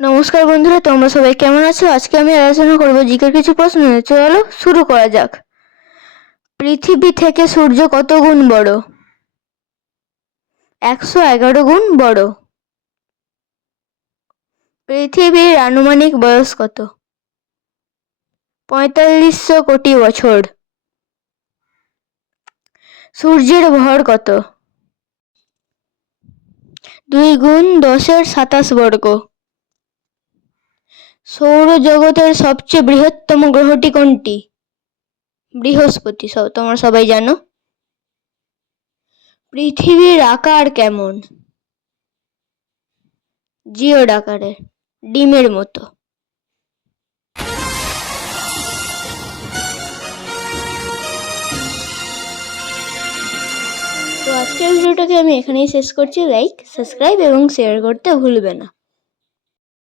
নমস্কার বন্ধুরা, তোমরা সবাই কেমন আছো? আজকে আমি আলোচনা করব জিকের কিছু প্রশ্ন। চলো শুরু করা যাক। পৃথিবী থেকে সূর্য কত গুণ বড়? 111 গুণ বড়। পৃথিবীর আনুমানিক বয়স কত? 4500 কোটি বছর। সূর্যের ভর কত? 2 গুণ 10 এর 27 বর্গ। সৌরজগতের সবচেয়ে বৃহত্তম গ্রহটি কোনটি? বৃহস্পতি, তোমরা সবাই জানো। পৃথিবীর আকার কেমন? জিওড আকারের, ডিমের মতো। তো আজকের ভিডিওটাকে আমি এখানেই শেষ করছি। লাইক, সাবস্ক্রাইব এবং শেয়ার করতে ভুলবে না।